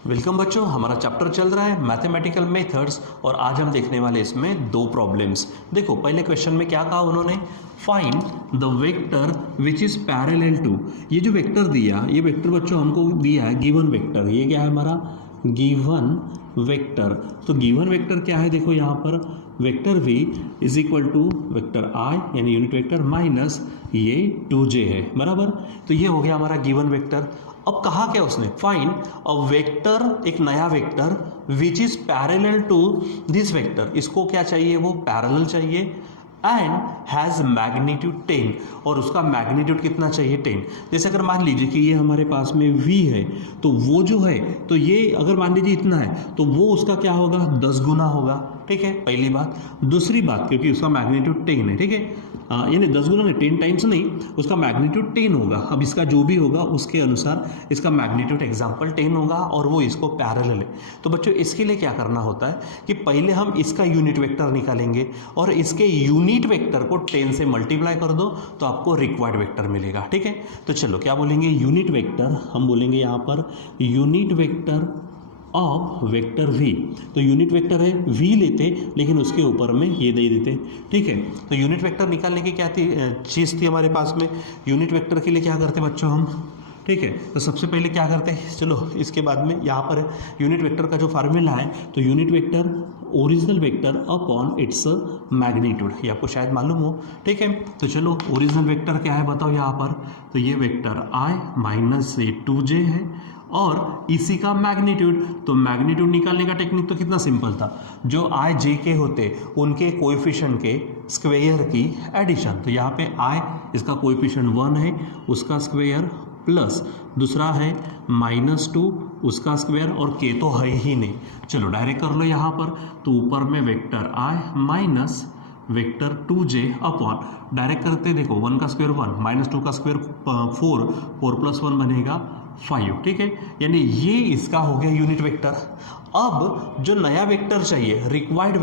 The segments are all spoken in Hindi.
वेलकम बच्चों, हमारा चैप्टर चल रहा है मैथमेटिकल मेथड्स और आज हम देखने वाले इसमें दो प्रॉब्लम्स। देखो पहले क्वेश्चन में क्या कहा उन्होंने, find the vector which is parallel to. ये जो वेक्टर दिया, ये वेक्टर बच्चों हमको दिया है गिवन वेक्टर। ये क्या है हमारा गिवन वेक्टर। तो गिवन वेक्टर क्या है, देखो यहाँ पर vector v is equal to vector i यानी यूनिट वेक्टर माइनस ये 2j है, बराबर। तो ये हो गया हमारा गिवन वेक्टर। अब कहा क्या उसने, फाइंड अ वेक्टर, एक नया vector which is parallel to this vector. इसको क्या चाहिए, वो पैरेलल चाहिए एंड हैज़ मैग्नीट्यूड 10, और उसका मैग्नीट्यूड कितना चाहिए 10। जैसे अगर मान लीजिए कि ये हमारे पास में v है, तो वो जो है, तो ये अगर मान लीजिए इतना है तो वो उसका क्या होगा 10 गुना होगा, ठीक है, पहली बात। दूसरी बात, क्योंकि उसका मैग्नीट्यूड 10 है, ठीक है, यानी 10 गुना नहीं, 10 टाइम्स नहीं, उसका मैग्नीट्यूड 10 होगा। अब इसका जो भी होगा उसके अनुसार इसका मैग्नीट्यूड एग्जाम्पल 10 होगा और वो इसको पैरेलल है। तो बच्चों इसके लिए क्या करना होता है कि पहले हम इसका यूनिट वेक्टर निकालेंगे और इसके यूनिट वेक्टर को 10 से मल्टीप्लाई कर दो तो आपको रिक्वायर्ड वेक्टर मिलेगा, ठीक है। तो चलो क्या बोलेंगे, यूनिट वेक्टर, हम बोलेंगे यहाँ per unit vector of vector v। तो यूनिट वेक्टर है v लेते, लेकिन उसके ऊपर में ये दे देते, ठीक है। तो यूनिट वेक्टर निकालने की क्या थी चीज़ थी हमारे पास में, यूनिट वेक्टर के लिए क्या करते बच्चों हम, ठीक है। तो सबसे पहले क्या करते हैं, चलो इसके बाद में यहाँ पर यूनिट वेक्टर का जो फार्मूला है, तो unit vector original vector upon its magnitude, ये आपको शायद मालूम हो, ठीक है। तो चलो ओरिजिनल वेक्टर क्या है बताओ यहाँ पर, तो ये वेक्टर i माइनस से 2j है और इसी का मैग्नीट्यूड। तो मैग्नीट्यूड निकालने का टेक्निक तो कितना सिंपल था, जो i j के होते उनके कोएफिशिएंट के स्क्वायर की एडिशन। तो यहाँ पे i इसका कोएफिशिएंट 1 है, उसका स्क्वायर प्लस दूसरा है -2 उसका स्क्वायर, और k तो है ही नहीं। चलो डायरेक्ट कर लो यहाँ पर, तो ऊपर में vector i minus vector 2j upon, direct करते देखो 1 का स्क्वायर 1 -2 का स्क्वायर 4 प्लस 1 बनेगा 5, ठीक है। यानी ये इसका हो गया यूनिट वेक्टर। अब जो नया वेक्टर चाहिए रिक्वायर्ड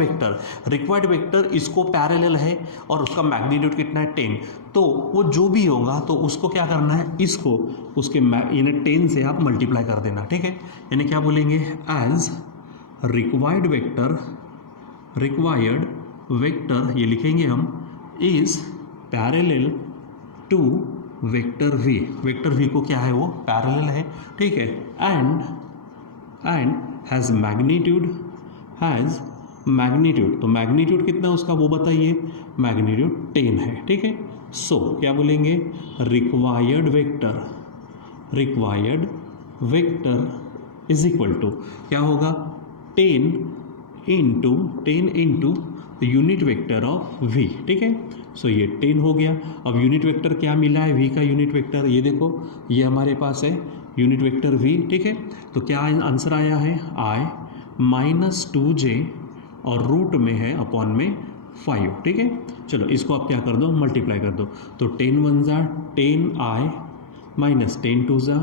वेक्टर इसको पैरेलल है और उसका मैग्नीट्यूड कितना है 10। तो वो जो भी होगा तो उसको क्या करना है, इसको उसके यानी 10 से आप मल्टीप्लाई कर देना, ठीक है। यानी क्या बोलेंगे, एज रिक्वायर्ड वेक्टर ये लिखेंगे हम, is parallel to vector v को क्या है, वो पैरेलल है, ठीक है। एंड हैज़ मैग्नीट्यूड, तो मैग्नीट्यूड कितना उसका वो बताइए, मैग्नीट्यूड 10 है, ठीक है। सो क्या बोलेंगे, required vector is equal to क्या होगा, 10 into unit vector of v, ठीक है। सो ये 10 हो गया। अब यूनिट वेक्टर क्या मिला है, v का यूनिट वेक्टर, ये देखो ये हमारे पास है यूनिट वेक्टर v, ठीक है। तो क्या आंसर आया है, i माइनस 2j और रूट में है अपॉन में 5, ठीक है। चलो इसको आप क्या कर दो, मल्टीप्लाई कर दो। तो 10 1 जा 10i माइनस 10 2 जा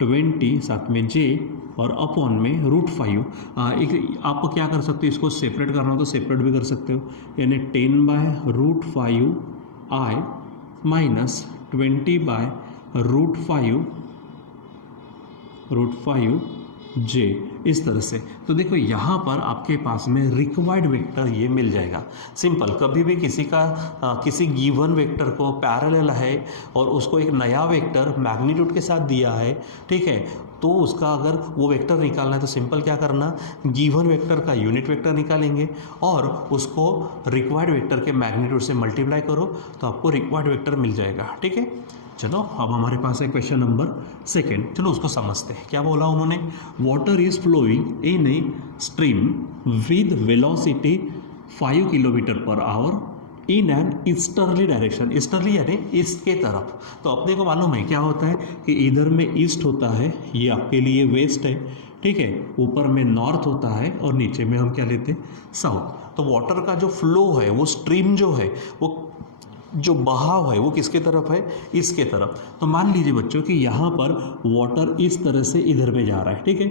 20 साथ में j और अपॉन में √5। एक आप क्या कर सकते हो, इसको सेपरेट करना हो तो सेपरेट भी कर सकते हो, यानी 10/√5i माइनस 20/√5j, इस तरह से। तो देखो यहाँ पर आपके पास में रिक्वायर्ड वेक्टर ये मिल जाएगा। सिंपल, कभी भी किसी गिवन वेक्टर को पैरेलल है और उसको एक नया वेक्टर मैग्नीट्यूड के साथ दिया है, ठीक है, तो उसका अगर वो वेक्टर निकालना है तो सिंपल क्या करना, गिवन वेक्टर का यूनिट वेक्टर निकालेंगे और उसको रिक्वायर्ड वेक्टर के मैग्नीट्यूड से मल्टीप्लाई करो तो आपको रिक्वायर्ड वेक्टर मिल जाएगा, ठीक है। चलो अब हमारे पास है क्वेश्चन नंबर 2, चलो उसको समझते हैं। क्या बोला उन्होंने, water is flowing in a stream with velocity 5 km/h in an easterly direction. Easterly यानी ईस्ट के तरफ। तो अपने को मालूम है क्या होता है कि इधर में ईस्ट होता है, ये आपके लिए वेस्ट है, ठीक है, ऊपर में नॉर्थ होता है और नीचे में हम क्या लेते हैं, साउथ। तो वाटर का जो फ्लो है, वो स्ट्रीम जो है, वो जो बहाव है वो किसके तरफ है, इसके तरफ। तो मान लीजिए बच्चों कि यहाँ पर वाटर इस तरह से इधर में जा रहा है, ठीक है।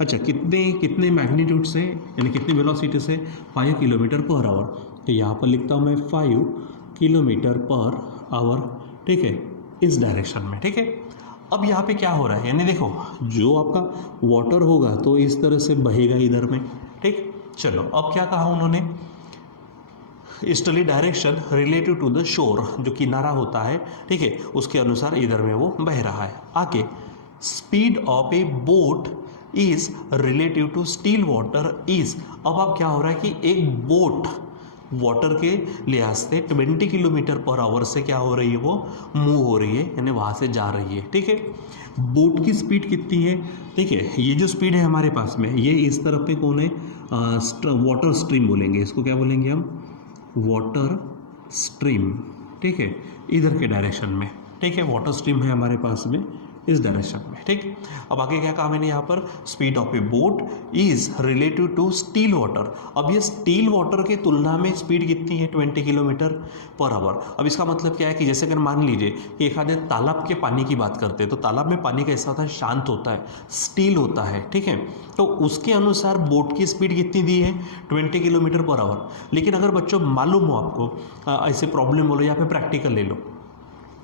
अच्छा, कितने मैग्नीट्यूड से, यानी कितनी वेलोसिटी से, 5 km/h। तो यहाँ पर लिखता हूँ मैं 5 km/h, ठीक है, इस डायरेक्शन में, ठीक है। अब यहाँ पे क्या हो रहा है, यानी देखो जो आपका वाटर होगा तो इस तरह से बहेगा इधर में, ठीक। चलो अब क्या कहा उन्होंने, easterly direction relative to the shore, जो किनारा होता है, ठीक है, उसके अनुसार इधर में वो बह रहा है। आगे speed of a boat is relative to still water is. अब आप क्या हो रहा है कि एक बोट वाटर के लिहाज से 20 किलोमीटर पर आवर से क्या हो रही है, वो मूव हो रही है, यानी वहाँ से जा रही है, ठीक है। बोट की स्पीड कितनी है, ठीक है, ये जो स्पीड है हमारे पास में, ये इस तरफ पे कौन है, वाटर स्ट्रीम बोलेंगे इसको, क्या बोलेंगे हम, वाटर स्ट्रीम, ठीक है, इधर के डायरेक्शन में, ठीक है, वाटर स्ट्रीम है हमारे पास में इस डायरेक्शन में, ठीक। अब आगे क्या कहा मैंने यहाँ पर, speed of a boat is relative to still water. अब ये स्टिल वाटर के तुलना में स्पीड कितनी है, 20 किलोमीटर पर आवर। अब इसका मतलब क्या है कि जैसे अगर मान लीजिए कि एक आधे तालाब के पानी की बात करते हैं, तो तालाब में पानी कैसा होता है, शांत होता है, स्टिल होता है, ठीक है, तो उसके अनुसार बोट की स्पीड कितनी दी है, 20 किलोमीटर पर आवर। लेकिन अगर बच्चों मालूम हो आपको, ऐसे प्रॉब्लम बोलो या फिर प्रैक्टिकल ले लो,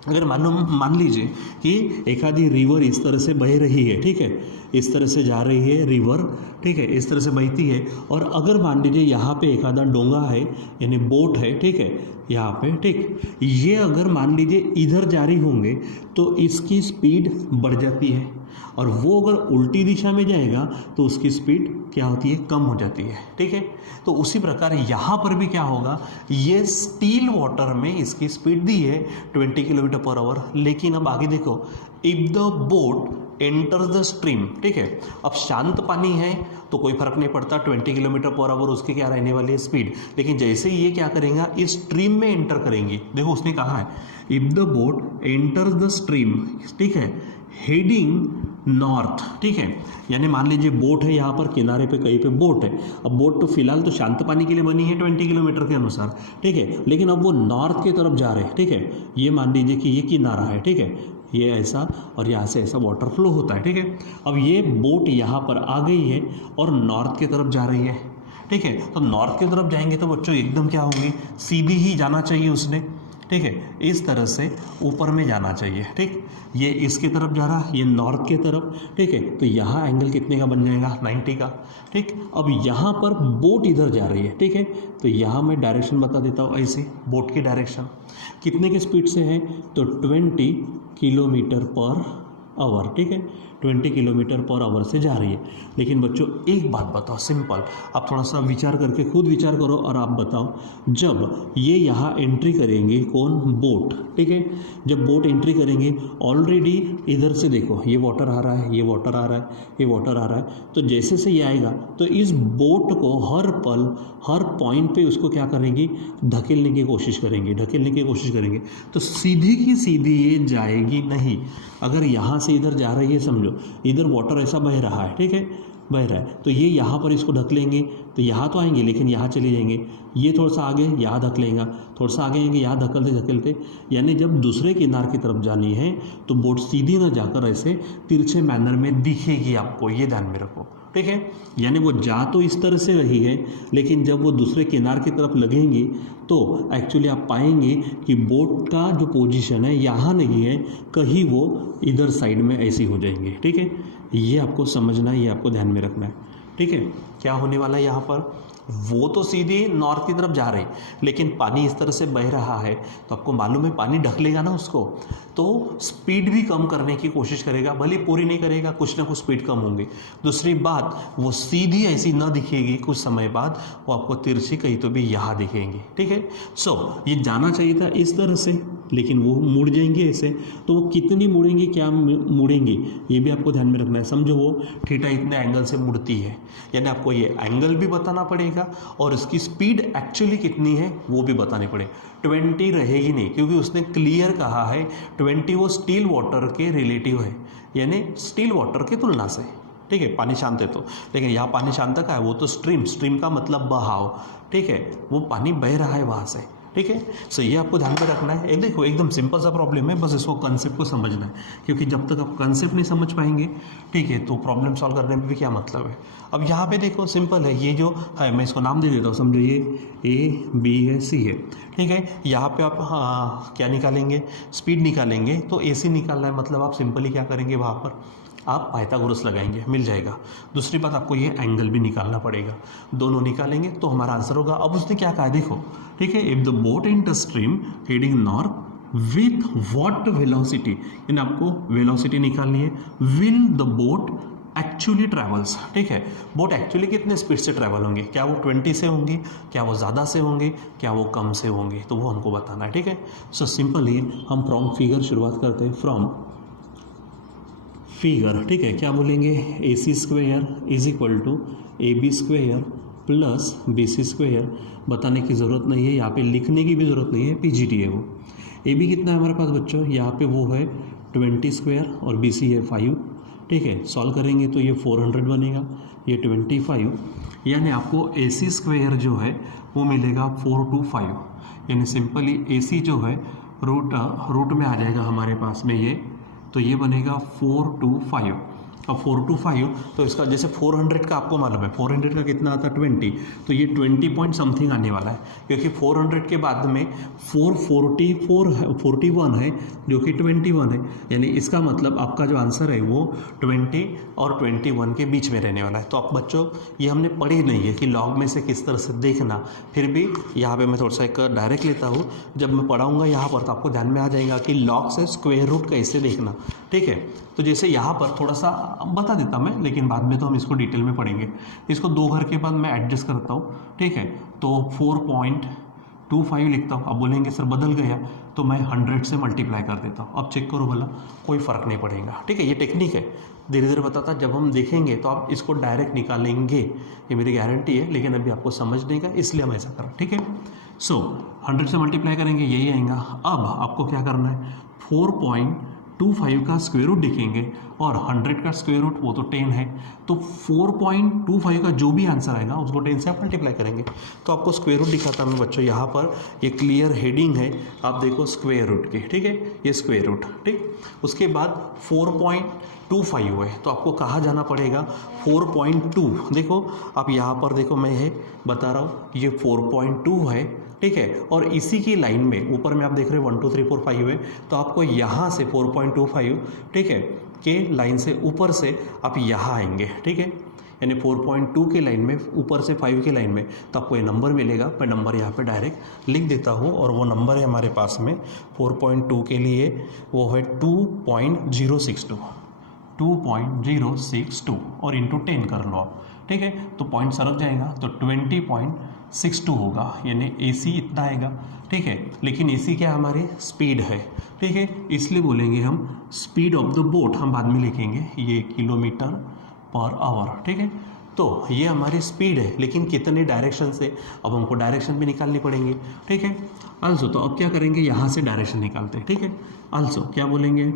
अगर मान लीजिए कि एक आधी रिवर इस तरह से बह रही है, ठीक है, इस तरह से जा रही है रिवर, ठीक है, इस तरह से बहती है, और अगर मान लीजिए यहाँ पे एक आधा डोंगा है, यानी बोट है, ठीक है, यहाँ पे, ठीक, ये अगर मान लीजिए इधर जारी होंगे तो इसकी स्पीड बढ़ जाती है, और वो अगर उल्टी दिशा में जाएगा तो उसकी स्पीड क्या होती है, कम हो जाती है, ठीक है। तो उसी प्रकार यहाँ पर भी क्या होगा, ये स्टिल वाटर में इसकी स्पीड दी है 20 किलोमीटर पर आवर। लेकिन अब आगे देखो, if the boat enter the stream, ठीक है, अब शांत पानी है तो कोई फर्क नहीं पड़ता, 20 किलोमीटर पर आवर उसकी क्या रहने वाली है, स्पीड। लेकिन जैसे ही ये क्या करेगा, इस स्ट्रीम में एंटर करेंगी, देखो उसने कहा है if the boat enter the stream, ठीक है, हेडिंग नॉर्थ, ठीक है, यानी मान लीजिए बोट है यहाँ पर किनारे पे कहीं पे बोट है। अब बोट तो फिलहाल तो शांत पानी के लिए बनी है 20 किलोमीटर के अनुसार, ठीक है, लेकिन अब वो नॉर्थ की तरफ जा रहे हैं, ठीक है, ये मान लीजिए कि ये किनारा है, ठीक है, ये ऐसा और यहाँ से ऐसा वाटर फ्लो होता है, ठीक है। अब ये बोट यहाँ पर आ गई है और नॉर्थ की तरफ जा रही है, ठीक है, तो नॉर्थ की तरफ जाएंगे तो बच्चों एकदम क्या होंगे, सीधी ही जाना चाहिए उसने, ठीक है, इस तरह से ऊपर में जाना चाहिए, ठीक, ये इसकी तरफ जा रहा है, ये नॉर्थ की तरफ, ठीक है, तो यहाँ एंगल कितने का बन जाएगा, 90 का, ठीक। अब यहाँ पर बोट इधर जा रही है, ठीक है, तो यहाँ मैं डायरेक्शन बता देता हूँ, ऐसे बोट की डायरेक्शन कितने के स्पीड से है, तो 20 किलोमीटर पर आवर, ठीक है, 20 किलोमीटर पर आवर से जा रही है। लेकिन बच्चों एक बात बताओ, सिंपल, आप थोड़ा सा विचार करके खुद विचार करो और आप बताओ, जब ये यहाँ एंट्री करेंगे, कौन, बोट, ठीक है, जब बोट एंट्री करेंगे, ऑलरेडी इधर से देखो ये वाटर आ रहा है, ये वाटर आ रहा है, ये वाटर आ रहा है, तो जैसे से ये आएगा तो इस बोट को हर पल हर पॉइंट पे उसको क्या करेंगी, धकेलने की कोशिश करेंगे, तो सीधी की सीधी ये जाएगी नहीं। अगर यहाँ से इधर जा रही है, समझो इधर वाटर ऐसा बह रहा है, ठीक है, बह रहा है, तो ये यहाँ पर इसको ढकलेंगे तो यहाँ तो आएंगे, लेकिन यहाँ चले जाएंगे, ये थोड़ा सा आगे यहाँ धकलेगा, थोड़ा सा आगे आएंगे, यहाँ धकेलते, यानी जब दूसरे किनार की तरफ जानी है तो बोट सीधी ना जाकर ऐसे तिरछे मैनर में दिखेगी आपको, ये ध्यान में रखो, ठीक है। यानी वो जा तो इस तरह से रही है, लेकिन जब वो दूसरे किनार की तरफ लगेंगी तो एक्चुअली आप पाएंगे कि बोट का जो पोजीशन है यहाँ नहीं है, कहीं वो इधर साइड में ऐसी हो जाएंगे, ठीक है। ये आपको समझना है, ये आपको ध्यान में रखना है, ठीक है। क्या होने वाला है यहाँ पर, वो तो सीधी नॉर्थ की तरफ जा रहे, लेकिन पानी इस तरह से बह रहा है तो आपको मालूम है पानी ढक लेगा ना उसको, तो स्पीड भी कम करने की कोशिश करेगा, भले पूरी नहीं करेगा, कुछ ना कुछ स्पीड कम होंगी। दूसरी बात, वो सीधी ऐसी ना दिखेगी, कुछ समय बाद वो आपको तिरछी कहीं तो भी यहाँ दिखेंगी, ठीक है। ये जाना चाहिए था इस तरह से, लेकिन वो मुड़ जाएंगे ऐसे, तो वो कितनी मुड़ेंगे, क्या मुड़ेंगे, ये भी आपको ध्यान में रखना है। समझो वो थीटा इतने एंगल से मुड़ती है, यानी आपको ये एंगल भी बताना पड़ेगा और इसकी स्पीड एक्चुअली कितनी है वो भी बतानी पड़े। 20 रहेगी नहीं, क्योंकि उसने क्लियर कहा है 20 वो स्टिल वाटर के रिलेटिव है, यानी स्टिल वाटर की तुलना से, ठीक है, पानी शांत है तो। लेकिन यहाँ पानी शांत का है, वो तो स्ट्रीम का मतलब बहाव, ठीक है, वो पानी बह रहा है वहाँ से, ठीक है। सो ये आपको ध्यान में रखना है। एक देखो एकदम सिंपल सा प्रॉब्लम है, बस इसको कंसेप्ट को समझना है, क्योंकि जब तक आप कंसेप्ट नहीं समझ पाएंगे, ठीक है, तो प्रॉब्लम सॉल्व करने में भी क्या मतलब है। अब यहाँ पे देखो सिंपल है, ये जो है मैं इसको नाम दे देता हूँ, समझो ये ए बी है सी है, ठीक है। यहाँ पे आप क्या निकालेंगे, स्पीड निकालेंगे, तो ए सी निकालना है, मतलब आप सिंपली क्या करेंगे, वहाँ पर आप पाइथागोरस लगाएंगे, मिल जाएगा। दूसरी बात आपको ये एंगल भी निकालना पड़ेगा, दोनों निकालेंगे तो हमारा आंसर होगा। अब उसने क्या कहा है देखो, ठीक है, if the boat enter stream heading north with what velocity, यानी आपको वेलोसिटी निकालनी है, will the boat actually travels, ठीक है, बोट एक्चुअली कितने स्पीड से ट्रैवल होंगे, क्या वो 20 से होंगे, क्या वो ज़्यादा से होंगे, क्या वो कम से होंगे, तो वो हमको बताना है, ठीक है। सो सिंपली हम फ्रॉम फिगर शुरुआत करते हैं, फ्रॉम फिगर, ठीक है, क्या बोलेंगे, A C square is equal to A B square plus B C square, बताने की ज़रूरत नहीं है, यहाँ पे लिखने की भी ज़रूरत नहीं है, पीजीटी है वो। ए बी कितना है हमारे पास बच्चों, यहाँ पे वो है 20 स्क्वेयर और बी सी है 5, ठीक है। सॉल्व करेंगे तो ये 400 बनेगा, ये 25, यानी आपको ए सी स्क्वेयर जो है वो मिलेगा 425, यानी सिंपली ए सी जो है रूट में आ जाएगा हमारे पास में ये, तो ये बनेगा 425। अब 425 तो इसका जैसे 400 का आपको मालूम है, 400 का कितना आता है 20, तो ये 20 पॉइंट समथिंग आने वाला है, क्योंकि 400 के बाद में 441 है जो कि 21 है, यानी इसका मतलब आपका जो आंसर है वो 20 और 21 के बीच में रहने वाला है। तो आप बच्चों ये हमने पढ़ी नहीं है कि लॉग में से किस तरह से देखना, फिर भी यहाँ पे मैं थोड़ा सा एक डायरेक्ट लेता हूँ, जब मैं पढ़ाऊँगा यहाँ पर तो आपको ध्यान में आ जाएगा कि लॉग से स्क्वायर रूट कैसे देखना, ठीक है। तो जैसे यहाँ पर थोड़ा सा बता देता मैं, लेकिन बाद में तो हम इसको डिटेल में पढ़ेंगे। इसको 2 घर के बाद मैं एडजस्ट करता हूँ, ठीक है, तो 4.25 लिखता हूँ। अब बोलेंगे सर बदल गया, तो मैं 100 से मल्टीप्लाई कर देता हूँ। अब चेक करो भला, कोई फ़र्क नहीं पड़ेगा, ठीक है। ये टेक्निक है, धीरे धीरे बताता, जब हम देखेंगे तो आप इसको डायरेक्ट निकालेंगे, ये मेरी गारंटी है, लेकिन अभी आपको समझने का इसलिए हम ऐसा कर रहे हैं, ठीक है। सो 100 से मल्टीप्लाई करेंगे, यही आएगा। अब आपको क्या करना है, 4.25 का स्क्वायर रूट लिखेंगे और 100 का स्क्वायर रूट वो तो 10 है, तो 4.25 का जो भी आंसर आएगा उसको 10 से आप मल्टीप्लाई करेंगे। तो आपको स्क्वायर रूट दिखाता मैं बच्चों, यहाँ पर ये क्लियर हेडिंग है, आप देखो स्क्वायर रूट की, ठीक है, ये स्क्वायर रूट, ठीक। उसके बाद 4.25 है, तो आपको कहाँ जाना पड़ेगा, 4.2, देखो आप यहाँ पर देखो, मैं ये बता रहा हूँ, ये 4.2 है, ठीक है, और इसी की लाइन में ऊपर में आप देख रहे हो 1 2 3 4 5 है, तो आपको यहाँ से 4.25, ठीक है, के लाइन से ऊपर से आप यहाँ आएंगे, ठीक है, यानी 4.2 के लाइन में ऊपर से 5 के लाइन में, तो आपको ये नंबर मिलेगा। मैं नंबर यहाँ पे डायरेक्ट लिख देता हूँ, और वो नंबर है हमारे पास में 4.2 के लिए वो है 2.062 और इंटू 10 कर लो आप, ठीक है, तो पॉइंट सरक जाएगा, तो 20.62 होगा, यानी AC इतना आएगा, ठीक है। लेकिन AC क्या हमारे स्पीड है, ठीक है, इसलिए बोलेंगे हम स्पीड ऑफ द बोट, हम बाद में लिखेंगे ये किलोमीटर पर आवर, ठीक है। तो ये हमारी स्पीड है, लेकिन कितने डायरेक्शन से, अब हमको डायरेक्शन भी निकालनी पड़ेंगे, ठीक है। आल्सो तो अब क्या करेंगे, यहाँ से डायरेक्शन निकालते हैं, ठीक है। आल्सो क्या बोलेंगे,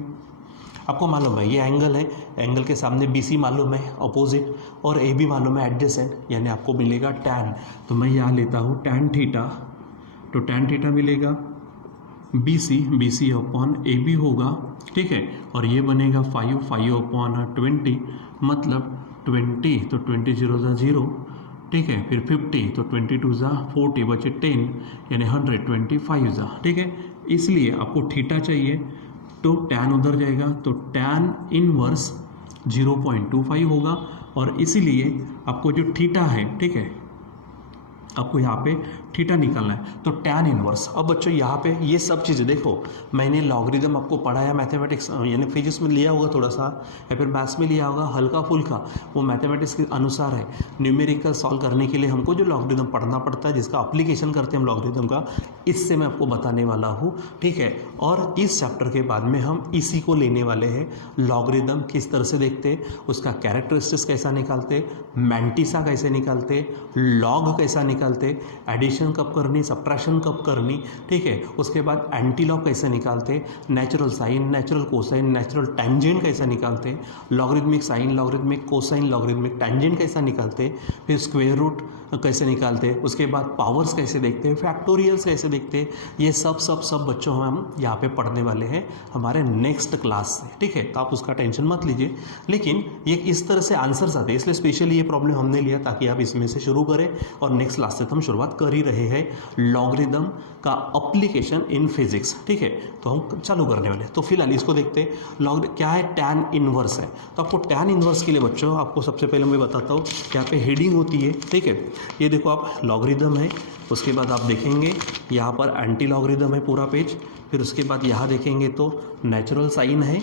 आपको मालूम है ये एंगल है, एंगल के सामने BC मालूम है अपोजिट, और AB मालूम है एडजेसेंट, यानी आपको मिलेगा tan। तो मैं यहाँ लेता हूँ tan थीटा, तो tan थीटा मिलेगा BC अपॉन AB होगा, ठीक है, और ये बनेगा 5 अपॉन 20, मतलब 20, तो 20 0 ज़ा 0, ठीक है, फिर 50, तो 22 ज़ा 40, बचे 10, यानी 125 ज़ा, ठीक है। इसलिए आपको थीटा चाहिए, तो tan उधर जाएगा, तो tan इनवर्स 0.25 होगा, और इसीलिए आपको जो थीटा है, ठीक है, आपको यहाँ पे थीटा निकालना है, तो tan इनवर्स। अब बच्चों यहाँ पे ये सब चीज़ें देखो, मैंने लॉगरिदम आपको पढ़ाया मैथमेटिक्स, यानी फिजिक्स में लिया होगा थोड़ा सा, या फिर मैथ्स में लिया होगा हल्का फुल्का, वो मैथमेटिक्स के अनुसार है। न्यूमेरिकल सॉल्व करने के लिए हमको जो लॉगरिदम पढ़ना पड़ता है, जिसका अप्लीकेशन करते हैं हम लॉगरिदम का, इससे मैं आपको बताने वाला हूँ, ठीक है। और इस चैप्टर के बाद में हम इसी को लेने वाले हैं, लॉगरिदम किस तरह से देखते, उसका कैरेक्टरिस्टिक्स कैसा निकालते, मैंटिसा कैसे निकालते, लॉग कैसा निकालते, निकालते, एडिशन कब करनी, सब्ट्रैक्शन कब करनी, ठीक है। उसके बाद एंटीलॉग कैसे निकालते, natural sine, natural cosine, natural tangent कैसे निकालते, logarithmic sine, logarithmic cosine, logarithmic tangent कैसा निकालते, फिर स्क्वायर रूट कैसे निकालते, उसके बाद पावर्स कैसे देखते हैं, फैक्टोरियल्स कैसे देखते हैं, ये सब बच्चों हम यहाँ पे पढ़ने वाले हैं हमारे नेक्स्ट क्लास से, ठीक है। तो आप उसका टेंशन मत लीजिए, लेकिन ये इस तरह से आंसर्स आते हैं, इसलिए स्पेशली ये प्रॉब्लम हमने लिया ताकि आप इसमें से शुरू करें। और नेक्स्ट क्लास से तो हम शुरुआत कर ही रहे हैं लॉगरिदम का अप्लीकेशन इन फिजिक्स, ठीक है। तो हम चालू करने वाले, तो फिलहाल इसको देखते हैं। लॉग क्या है, टैन इनवर्स है। तो आपको टैन इनवर्स के लिए बच्चों आपको सबसे पहले मैं बताता हूँ, यहाँ पे हेडिंग होती है, ठीक है। ये देखो आप लॉगरिदम है, उसके बाद आप देखेंगे यहाँ पर एंटी लॉगरिदम है पूरा पेज, फिर उसके बाद यहाँ देखेंगे तो नेचुरल साइन है,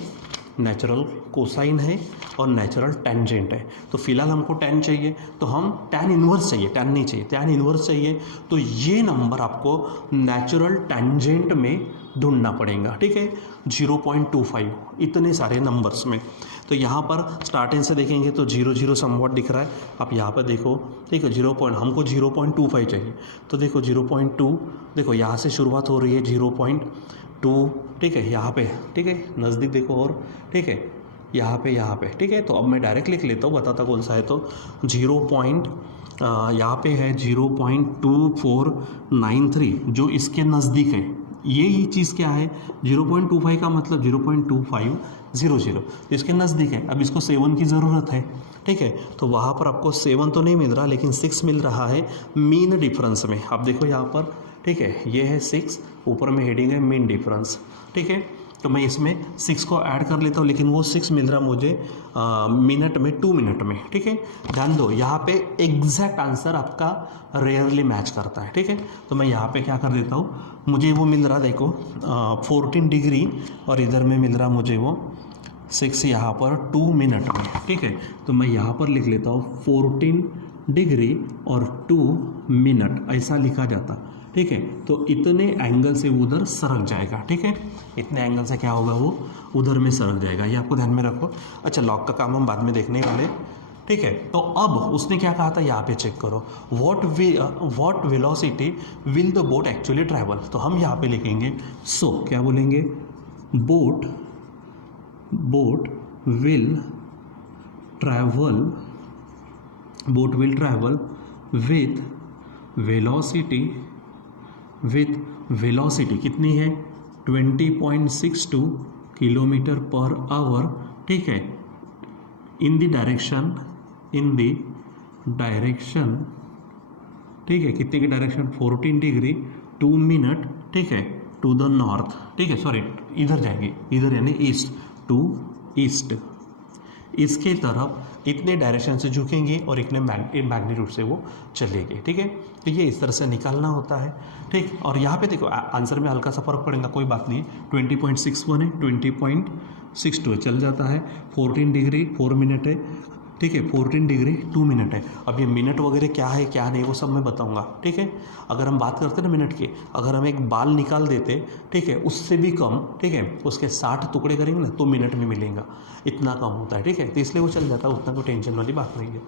नेचुरल कोसाइन है और नेचुरल टेंजेंट है। तो फिलहाल हमको टैन चाहिए, तो हम टैन इन्वर्स चाहिए, टैन नहीं चाहिए, टैन इन्वर्स चाहिए। तो ये नंबर आपको नेचुरल टेंजेंट में ढूंढना पड़ेगा, ठीक है। 0.25 इतने सारे नंबर्स में। तो यहाँ पर स्टार्टिंग से देखेंगे तो 0 समवॉट दिख रहा है, आप यहाँ पर देखो, ठीक है। हमको 0.25 चाहिए, तो देखो 0.2, देखो यहाँ से शुरुआत हो रही है 0.2, ठीक है, यहाँ पे, ठीक है, नज़दीक देखो और, ठीक है, यहाँ पे, ठीक है। तो अब मैं डायरेक्ट लिख लेता हूँ, बताता कौन सा है। तो यहाँ पे है 0.2493 जो इसके नज़दीक है। यही चीज़ क्या है, 0.25 का मतलब 0.2500, इसके नज़दीक है। अब इसको 7 की ज़रूरत है, ठीक है। तो वहाँ पर आपको 7 तो नहीं मिल रहा, लेकिन 6 मिल रहा है मीन डिफरेंस में। आप देखो यहाँ पर, ठीक है, ये है 6, ऊपर में हेडिंग है मीन डिफरेंस, ठीक है। तो मैं इसमें 6 को ऐड कर लेता हूँ, लेकिन वो 6 मिल रहा मुझे मिनट में, 2 मिनट में, ठीक है। ध्यान दो, यहाँ पे एग्जैक्ट आंसर आपका रेयरली मैच करता है, ठीक है। तो मैं यहाँ पे क्या कर देता हूँ, मुझे वो मिल रहा देखो 14 डिग्री और इधर में मिल रहा मुझे वो 6 यहाँ पर 2 मिनट में, ठीक है। तो मैं यहाँ पर लिख लेता हूँ 14 डिग्री और 2 मिनट, ऐसा लिखा जाता, ठीक है। तो इतने एंगल से उधर सरक जाएगा, ठीक है। इतने एंगल से क्या होगा, वो उधर में सरक जाएगा, ये आपको ध्यान में रखो। अच्छा, लॉग का काम हम बाद में देखने वाले, ठीक है। तो अब उसने क्या कहा था, यहाँ पे चेक करो, what velocity will the boat actually travel. तो हम यहाँ पे लिखेंगे, सो क्या बोलेंगे, boat will travel with velocity कितनी है, 20.62 किलोमीटर पर आवर, ठीक है। इन द डायरेक्शन, ठीक है, कितने की डायरेक्शन, 14 डिग्री 2 मिनट, ठीक है, टू द नॉर्थ, ठीक है, सॉरी इधर जाएगी, इधर यानी ईस्ट, टू ईस्ट, इसके तरफ इतने डायरेक्शन से झुकेंगे और इतने मैग्नीट्यूड से वो चलेंगे, ठीक है। तो ये इस तरह से निकालना होता है, ठीक। और यहाँ पे देखो आंसर में हल्का सा फर्क पड़ेगा, कोई बात नहीं, 20.61 है, 20.62 चल जाता है, 14 डिग्री 4 मिनट है, ठीक है, 14 डिग्री 2 मिनट है। अब ये मिनट वगैरह क्या है क्या नहीं वो सब मैं बताऊंगा, ठीक है। अगर हम बात करते हैं ना मिनट की, अगर हम एक बाल निकाल देते, ठीक है, उससे भी कम, ठीक है, उसके 60 टुकड़े करेंगे ना तो मिनट में मिलेगा, इतना कम होता है, ठीक है। तो इसलिए वो चल जाता है, उतना कोई टेंशन वाली बात नहीं है,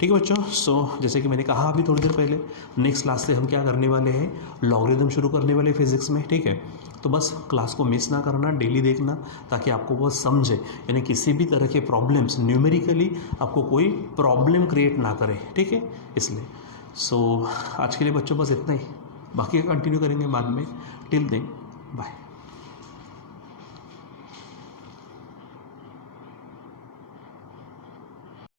ठीक है बच्चों। सो जैसे कि मैंने कहा अभी थोड़ी देर पहले, नेक्स्ट क्लास से हम क्या करने वाले हैं, लॉगरिदम शुरू करने वाले फिजिक्स में, ठीक है। तो बस क्लास को मिस ना करना, डेली देखना, ताकि आपको वो समझे, यानी किसी भी तरह के प्रॉब्लम्स न्यूमेरिकली आपको कोई प्रॉब्लम क्रिएट ना करे, ठीक है, इसलिए। सो आज के लिए बच्चों बस इतना ही, बाकी कंटिन्यू करेंगे बाद में। Till then bye.